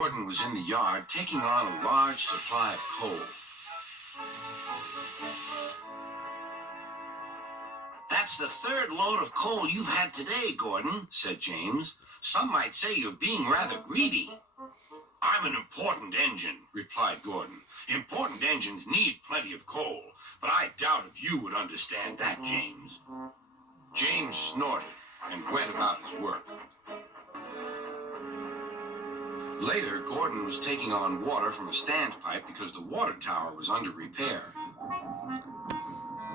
Gordon was in the yard taking on a large supply of coal. "That's the third load of coal you've had today, Gordon," said James. "Some might say you're being rather greedy." "I'm an important engine," replied Gordon. "Important engines need plenty of coal, but I doubt if you would understand that, James." James snorted and went about his work. Later, Gordon was taking on water from a standpipe because the water tower was under repair.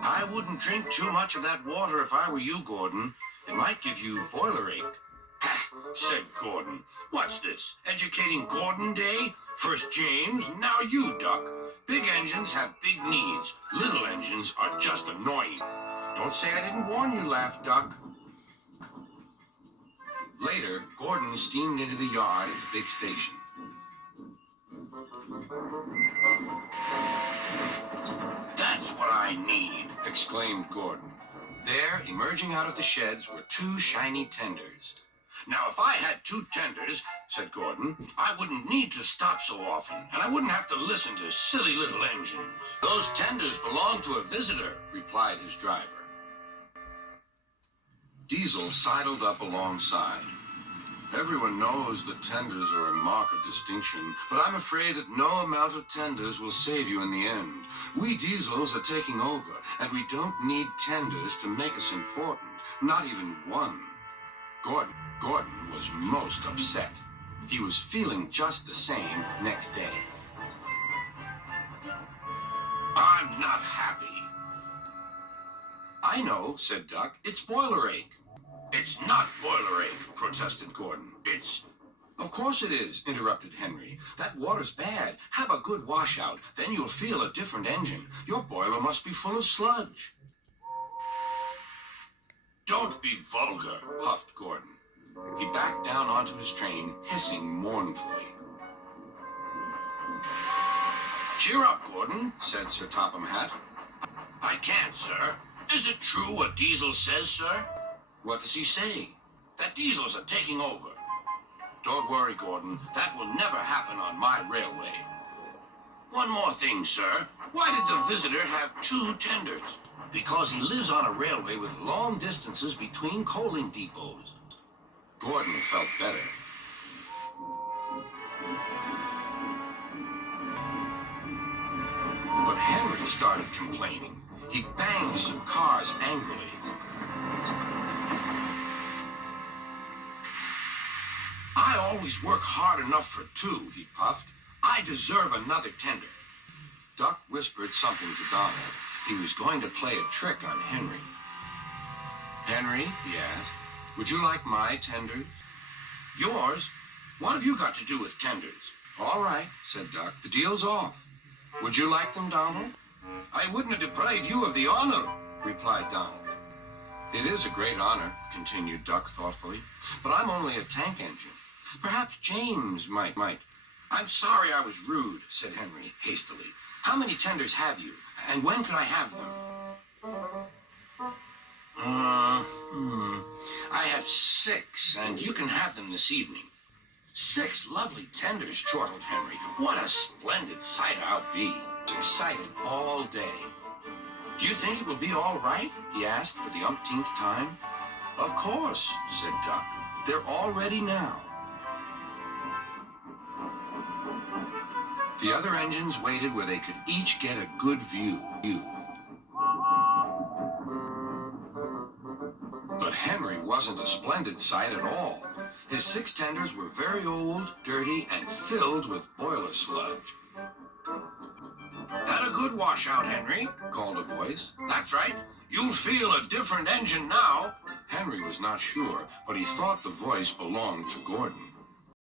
"I wouldn't drink too much of that water if I were you, Gordon. It might give you boiler ache." "Ha!" said Gordon. "What's this, educating Gordon Day? First James, now you, Duck. Big engines have big needs. Little engines are just annoying." "Don't say I didn't warn you," laughed Duck. Later, Gordon steamed into the yard at the big station. "That's what I need," exclaimed Gordon. There, emerging out of the sheds, were two shiny tenders. "Now, if I had two tenders," said Gordon, "I wouldn't need to stop so often, and I wouldn't have to listen to silly little engines." "Those tenders belong to a visitor," replied his driver. Diesel sidled up alongside. "Everyone knows that tenders are a mark of distinction, but I'm afraid that no amount of tenders will save you in the end. We Diesels are taking over, and we don't need tenders to make us important, not even one." Gordon was most upset. He was feeling just the same next day. "I'm not happy." "I know," said Duck. "It's boiler ache." "It's not boiler ache," protested Gordon. "It's—" "Of course it is," interrupted Henry. "That water's bad. Have a good washout. Then you'll feel a different engine. Your boiler must be full of sludge." "Don't be vulgar," huffed Gordon. He backed down onto his train, hissing mournfully. "Cheer up, Gordon," said Sir Topham Hatt. "I can't, sir. Is it true what Diesel says, sir?" "What does he say?" "That Diesels are taking over." "Don't worry, Gordon. That will never happen on my railway." "One more thing, sir. Why did the visitor have two tenders?" "Because he lives on a railway with long distances between coaling depots." Gordon felt better. But Henry started complaining. He banged some cars angrily. "I always work hard enough for two," he puffed. "I deserve another tender." Duck whispered something to Donald. He was going to play a trick on Henry. "Henry," he asked, "would you like my tenders?" "Yours? What have you got to do with tenders?" "All right," said Duck. "The deal's off. Would you like them, Donald?" "I wouldn't deprive you of the honor," replied Donald. "It is a great honor," continued Duck thoughtfully, "but I'm only a tank engine. Perhaps James might. "I'm sorry I was rude," said Henry hastily. "How many tenders have you, and when could I have them?" "I have 6, and you can have them this evening." "6 lovely tenders," chortled Henry. "What a splendid sight I'll be." He was excited all day. "Do you think it will be all right?" he asked for the umpteenth time. "Of course," said Duck. "They're all ready now." The other engines waited where they could each get a good view. But Henry wasn't a splendid sight at all. His 6 tenders were very old, dirty, and filled with boiler sludge. "Had a good washout, Henry," called a voice. "That's right. You'll feel a different engine now." Henry was not sure, but he thought the voice belonged to Gordon.